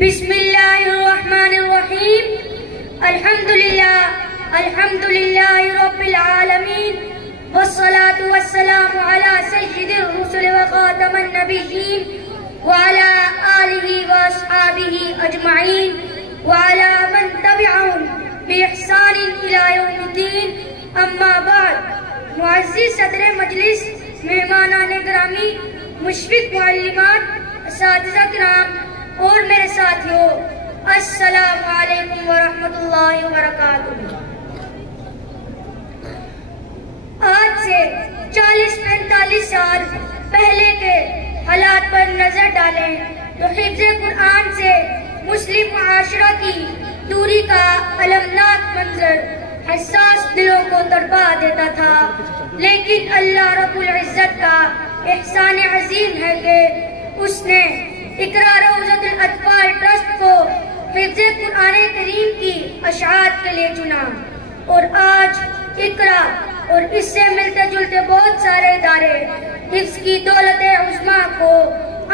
بسم اللہ الرحمن الرحیم الحمد للہ رب العالمین والصلاة والسلام علی سید الرسل وخاتم النبیین وعلی آلہ واصحابہ اجمعین وعلی من تبعہم بإحسان الى یوم الدین اما بعد۔ معزز صدر مجلس، مہمانان گرامی، مشفق معلمات، اساتذہ کرام اور میرے ساتھیوں، السلام علیکم ورحمۃ اللہ وبرکاتہ۔ آج سے 40-45 سال پہلے کے حالات پر نظر ڈالیں تو حفظ قرآن سے مسلم معاشرہ کی دوری کا المناک منظر حساس دلوں کو تڑپا دیتا تھا، لیکن اللہ رب العزت کا احسان عظیم ہے کہ اس نے اقرا روضۃ الاطفال ٹرسٹ کو حفظ قرآن کریم کی اشاعت کے لیے چنا، اور آج اقرا اور اس سے ملتے جلتے بہت سارے ادارے حفظ کی دولت عظمیٰ کو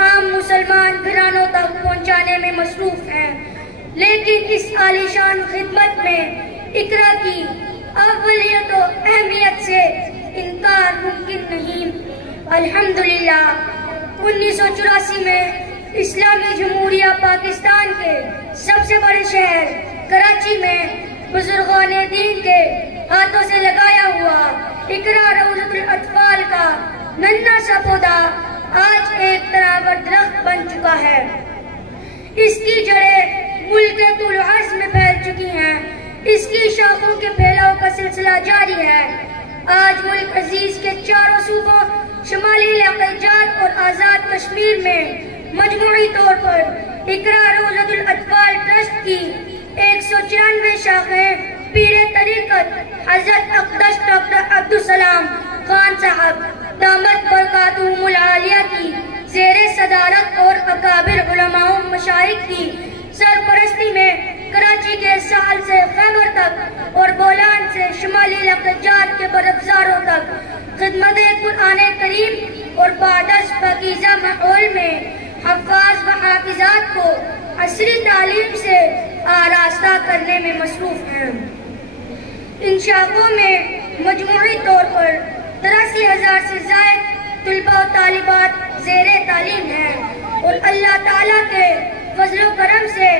عام مسلمان گھرانوں تک پہنچانے میں مصروف ہیں، لیکن اس عالیشان خدمت میں اقرا کی اولیت و اہمیت سے انکار ممکن نہیں۔ الحمدللہ 1984 میں اسلامی جمہوریہ پاکستان کے سب سے بڑے شہر کراچی میں بزرگان دین کے ہاتھوں سے لگایا ہوا اقرا روضۃ الاطفال کا ننھا سا پودا آج ایک تناور درخت بن چکا ہے۔ اس کی جڑیں ملک کے طول و عرض میں پھیل چکی ہیں، اس کی شاخوں کے پھیلاؤ کا سلسلہ جاری ہے۔ آج ملک عزیز کے چاروں صوبوں، شمالی علاقہ جات اور آزاد کشمیر میں مجموعی طور پر اقرا روضۃ الاطفال ٹرسٹ کی 194 شاخیں پیر طریقت حضرت اقدس ڈاکٹر عبدالسلام خان صاحب دامت برکاتہم العالیہ کی زیر صدارت اور اکابر علماء و مشائخ کی سرپرستی میں کراچی کے ساحل سے خیبر تک اور بولان سے شمالی علاقہ جات کے برافزاروں تک خدمت قرآن کریم اور بعدش پاکیزہ ماحول میں حفاظ و حافظات کو عصری تعلیم سے آراستہ کرنے میں مصروف ہیں۔ ان شاخوں میں مجموعی طور پر 83,000 سے زائد طلباء و طالبات زیر تعلیم ہیں، اور اللہ تعالیٰ کے فضل و کرم سے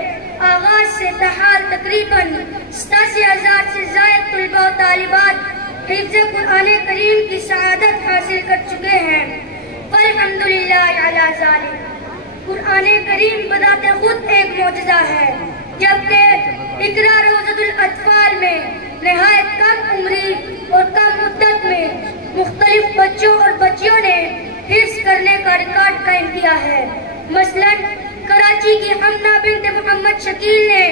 آغاز سے تاحال تقریباً 87,000 سے زائد طلباء و طالبات حفظ قرآن کریم کی سعادت حاصل کر چکے ہیں۔ فالحمدللہ علی ذالک۔ قرآن کریم بذات خود ایک معجزہ ہے، جبکہ اقرا روضۃ الاطفال میں نہایت کم عمری اور کم مدت میں مختلف بچوں اور بچیوں نے حفظ کرنے کا ریکارڈ قائم کیا ہے۔ مثلاً کراچی کی حمنا بنت محمد شکیل نے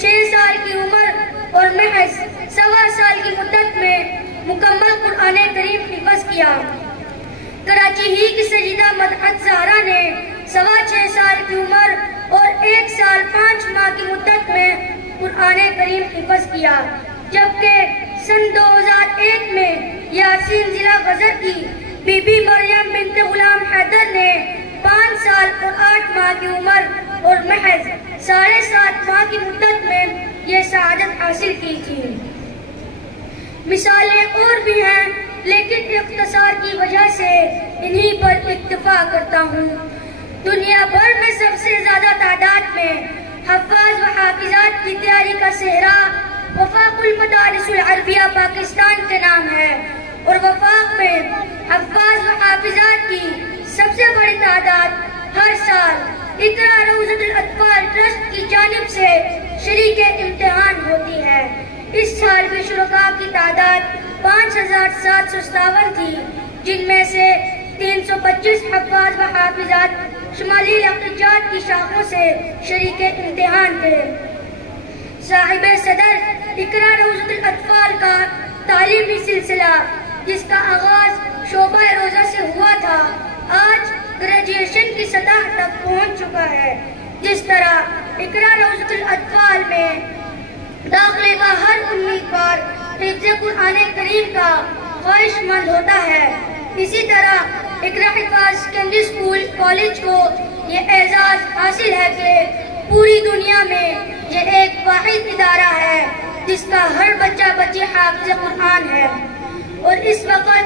6 سال کی عمر اور محض 1.25 سال کی مدت میں مکمل قرآن کریم حفظ کیا۔ کراچی ہی کی سیدہ مدحت زہرا نے 6.25 سال کی عمر اور 1 سال 5 ماہ کی مدت میں قرآن کریم حفظ کیا، جبکہ سن 2001 میں یاسین ضلع غزر کی بی بی مریم بنت غلام حیدر نے 5 سال اور 8 ماہ کی عمر اور محض 7.5 ماہ کی مدت میں یہ سعادت حاصل کی تھی۔ مثالیں اور بھی ہیں، لیکن اختصار کی وجہ سے انہی پر اکتفا کرتا ہوں۔ دنیا بھر میں سب سے زیادہ تعداد میں حفاظ و حافظات کی تیاری کا صحرا وفاق المدارس العربیہ پاکستان کے نام ہے، اور وفاق میں حفاظ و حافظات کی سب سے بڑی تعداد ہر سال اقرا روضۃ الاطفال ٹرسٹ کی جانب سے شریک امتحان ہوتی ہے۔ اس سال بھی شرکاء کی تعداد 5,757 تھی، جن میں سے 325 حفاظ و حافظات شمالی علاقہ جات کی شاخوں سے شریک امتحان تھے۔ صاحب صدر اقرا روضۃ الاطفال کا تعلیمی سلسلہ، جس کا آغاز شعبہ روضہ سے ہوا تھا، آج گریجویشن کی سطح تک پہنچ چکا ہے۔ جس طرح اقرا روضۃ الاطفال میں داخلے کا ہر امیدوار حفظ قرآن کریم کا خواہش مند ہوتا ہے، اسی طرح اقرا حفاظ سیکنڈری اسکول کالج کو یہ اعزاز حاصل ہے کہ پوری دنیا میں یہ ایک واحد ادارہ ہے جس کا ہر بچہ بچی حافظ قرآن ہے، اور اس وقت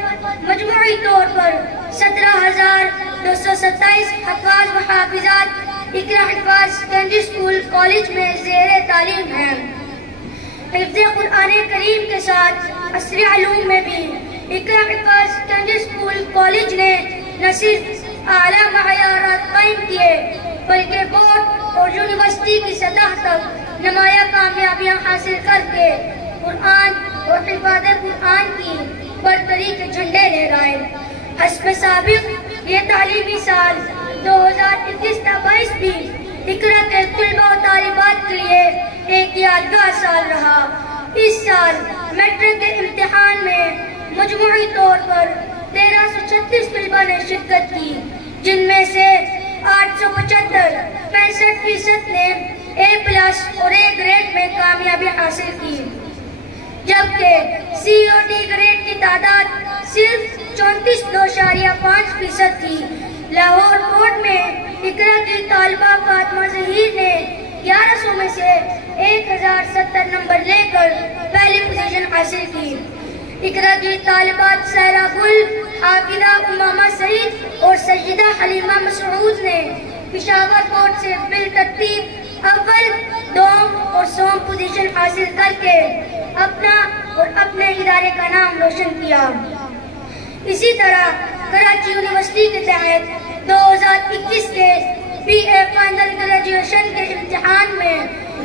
مجموعی طور پر 17,227 حفاظ و حافظات اقرا حفاظ سیکنڈری اسکول کالج میں زیر تعلیم ہیں۔ حفظ قرآن کریم کے ساتھ عصری علوم میں بھی اقرا حفاظ سیکنڈری اسکول کالج نے نہ صرف اعلیٰ معیارات قائم کیے بلکہ بورڈ اور یونیورسٹی کی سطح تک نمایاں کامیابیاں حاصل کر کے قرآن اور حفاظ قرآن کی برتری کے جھنڈے لہرائے۔ حسب سابق یہ تعلیمی سال 2021-22 بھی اقرا کے طلباء و طالبات کے لیے ایک یادگار سال رہا۔ اس سال میٹرک کے امتحان میں مجموعی طور پر 1336 طلباء نے شرکت کی، جن میں سے 875 65% نے A+ اور A گریڈ میں کامیابی حاصل کی، جبکہ C اور D گریڈ کی تعداد صرف 34.5% تھی۔ لاہور بورڈ میں اقرا کی طالبہ فاطمہ ظہیر نے 1100 میں سے 1070 نمبر لے کر پہلی پوزیشن حاصل کی۔ اقرا کی طالبات سائرہ گل، حافظہ امامہ سعید اور سیدہ حلیمہ مسعود نے پشاور بورڈ سے بالترتیب اول، دوم اور سوم پوزیشن حاصل کر کے اپنا اور اپنے ادارے کا نام روشن کیا۔ اسی طرح کراچی یونیورسٹی کے تحت 2021 کے BA فائنل گریجویشن کے امتحان میں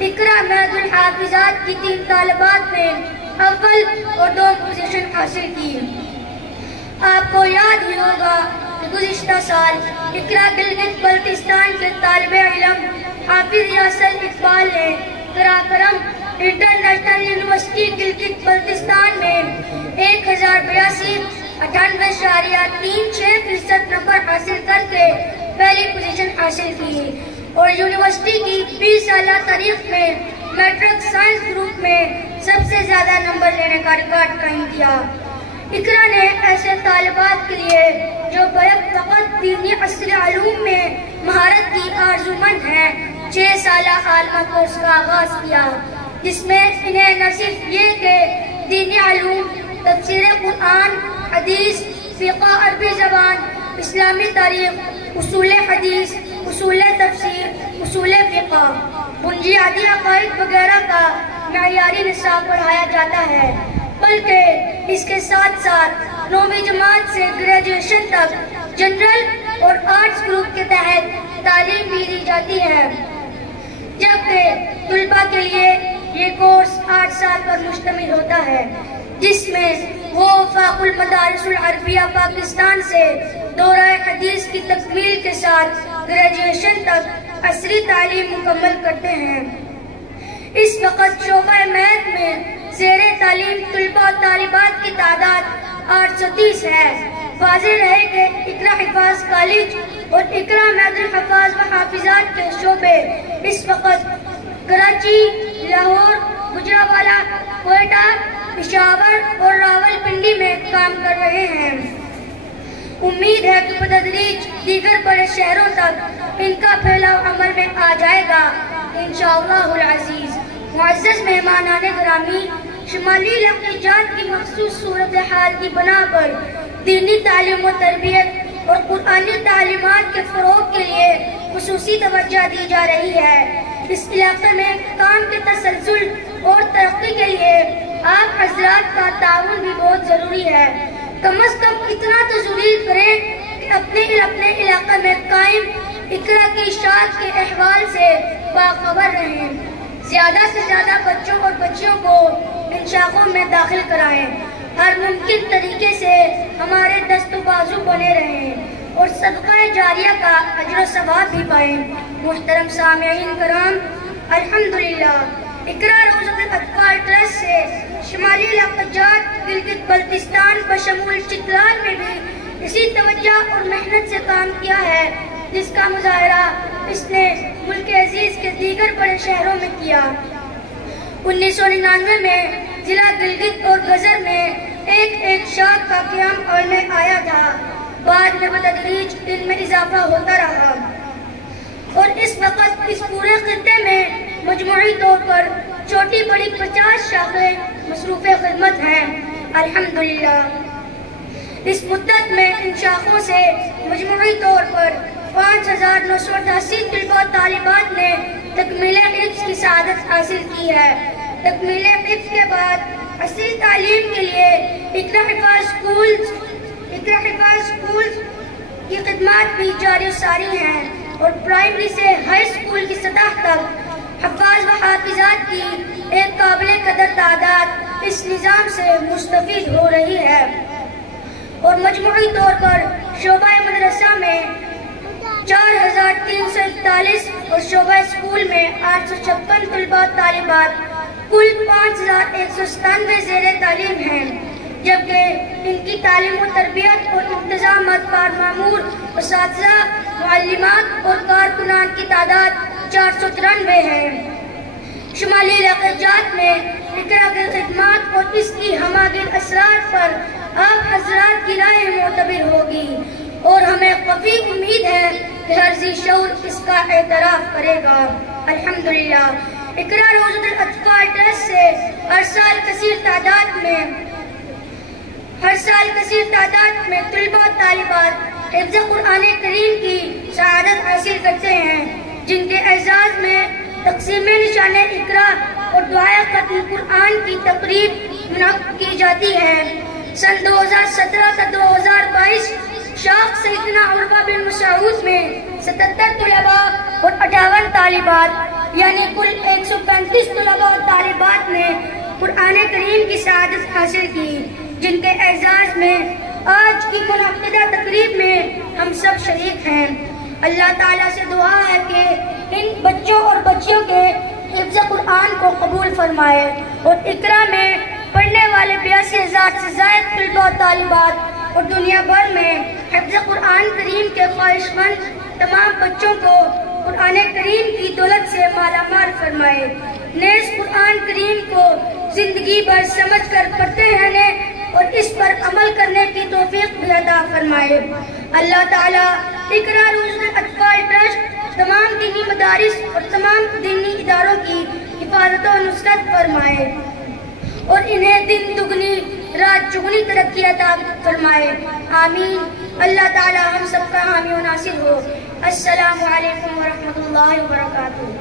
اقرا محض الحافظات کی 3 طالبات نے اول اور دوم پوزیشن حاصل کی۔ آپ کو یاد ہی ہوگا کہ گزشتہ سال اقرا گلگت بلتستان کے طالب علم حافظ یاسر اقبال نے قراقرم انٹرنیشنل یونیورسٹی گلگت بلتستان میں 1082.98.36% نمبر حاصل کر کے پہلی پوزیشن حاصل کی، اور یونیورسٹی کی 20 سالہ تاریخ میں میٹرک سائنس گروپ میں سب سے زیادہ نمبر لینے کا ریکارڈ قائم کیا۔ اقرا نے ایسے طالبات کے لیے جو بیک وقت دینی عصری علوم میں مہارت کی آرزومند ہیں 6 سالہ عالمہ کورس کا آغاز کیا، جس میں انہیں نہ صرف یہ کہ دینی علوم، تفسیر قرآن، حدیث، فقہ عربی زبان، اسلامی تاریخ، اصول حدیث، اصول تفسیر، اصول فقہ، بنیادی عقائد وغیرہ کا معیاری نصاب پڑھایا جاتا ہے، بلکہ اس کے ساتھ ساتھ 9ویں جماعت سے گریجویشن تک جنرل اور آرٹس گروپ کے تحت تعلیم بھی دی جاتی ہے، جبکہ طلباء کے لیے یہ کورس 8 سال پر مشتمل ہوتا ہے، جس میں وہ وفاق المدارس العربیہ پاکستان سے دورہ حدیث کی تکمیل کے ساتھ گریجویشن تک عصری تعلیم مکمل کرتے ہیں۔ اس وقت شعبہ میتھ میں زیر تعلیم طلباء و طالبات کی تعداد 830 ہے۔ واضح رہے کہ اقرا حفاظ کالج اور اقرا محض الحفاظ و حافظات کے شعبے اس وقت کراچی، لاہور، گجرانوالہ، کوئٹہ، پشاور اور راولپنڈی میں کام کر رہے ہیں۔ امید ہے کہ بتدریج دیگر بڑے شہروں تک ان کا پھیلاؤ عمل میں آ جائے گا انشاءاللہ العزیز۔ معزز مہمانان گرامی، شمالی علاقے جات کی مخصوص صورتحال کی بنا پر دینی تعلیم و تربیت اور قرآنی تعلیمات کے فروغ کے لیے خصوصی توجہ دی جا رہی ہے۔ اس علاقے میں کام کے تسلسل اور ترقی کے لیے آپ حضرات کا تعاون بھی بہت ضروری ہے۔ کم از کم اتنا تو ضرور کریں کہ اپنے علاقے میں قائم اقرا کی اشاعت کے احوال سے باخبر رہیں، زیادہ سے زیادہ بچوں اور بچیوں کو ان شاخوں میں داخل کرائیں، ہر ممکن طریقے سے ہمارے دست و بازو بنے رہیں اور صدقہ جاریہ کا اجر و ثواب بھی پائیں۔ محترم سامعین کرام، الحمدللہ اقرا روزہ اطفال ٹرسٹ سے شمالی علاقہ جات گلگت بلتستان بشمول چترال میں بھی اسی توجہ اور محنت سے کام کیا ہے، جس کا مظاہرہ اس نے ملک عزیز کے دیگر بڑے شہروں میں کیا۔ 1999 میں ضلع گلگت اور گزر میں ایک شاخ کا قیام میں آیا تھا، بعد میں بتدریج ان میں اضافہ ہوتا رہا، اور اس وقت اس پورے خطے مجموعی طور پر چھوٹی بڑی 50 شاخیں مصروف خدمت ہیں الحمدللہ۔ اس مدت میں ان شاخوں سے مجموعی طور پر 5988 طلباء طالبات نے تکمیل حفظ کی سعادت حاصل کی ہے۔ تکمیل حفظ کے بعد اصلی تعلیم کے لیے اقرا حفاظ سکولز کی خدمات بھی جاری و ساری ہیں اور پرائمری سے ہائی اسکول کی سطح تک حفاظ و حافظات کی ایک قابل قدر تعداد اس نظام سے مستفید ہو رہی ہے اور مجموعی طور پر شعبہ مدرسہ میں 4341 اور شعبہ اسکول میں 856 طلباء طالبات کل 5197 زیر تعلیم ہیں، جبکہ ان کی تعلیم و تربیت اور انتظامات پر مامور اساتذہ، معلمات اور کارکنان کی تعداد 493 ہے۔ شمالی علاقہ جات میں اقرا کی خدمات اور اس کی ہماگیر اثرات پر آپ حضرات کی رائے معتبر ہوگی اور ہمیں قوی امید ہے کہ ہر ذی شعور اس کا اعتراف کرے گا الحمدللہ۔ اقرا روزۃ الاطفال ٹرسٹ سے ہر سال کثیر تعداد میں طلباء طالبات حفظ قرآن کریم کی سعادت حاصل کرتے ہیں، جن کے اعزاز میں تقسیم نشان اقرا اور دعائے ختم قرآن کی تقریب منعقد کی جاتی ہے۔ سن 2017 تا 2022 شاخ سیدنا عروہ بن مسعود میں 77 طلباء اور 58 طالبات یعنی کل 135 طلباء اور طالبات نے قرآن کریم کی سعادت حاصل کی، جن کے اعزاز میں آج کی منعقدہ تقریب میں ہم سب شریک ہیں۔ اللہ تعالیٰ سے دعا ہے کہ ان بچوں اور بچیوں کے حفظ قرآن کو قبول فرمائے اور اقرا میں پڑھنے والے 82,000 سے زائد طلباء اور طالبات اور دنیا بھر میں حفظ قرآن کریم کے خواہش مند تمام بچوں کو قرآن کریم کی دولت سے مالا مال فرمائے، نیز قرآن کریم کو زندگی بھر سمجھ کر پڑھتے رہنے اور اس پر عمل کرنے کی توفیق بھی عطا فرمائے۔ اللہ تعالیٰ اقرا روزۃ الاطفال ٹرسٹ تمام دینی مدارس اور تمام دینی اداروں کی حفاظت و نصرت فرمائے اور انہیں دن دگنی رات چگنی ترقی عطا فرمائے، آمین۔ اللہ تعالیٰ ہم سب کا حامی و ناصر ہو۔ السلام علیکم ورحمۃ اللہ وبرکاتہ۔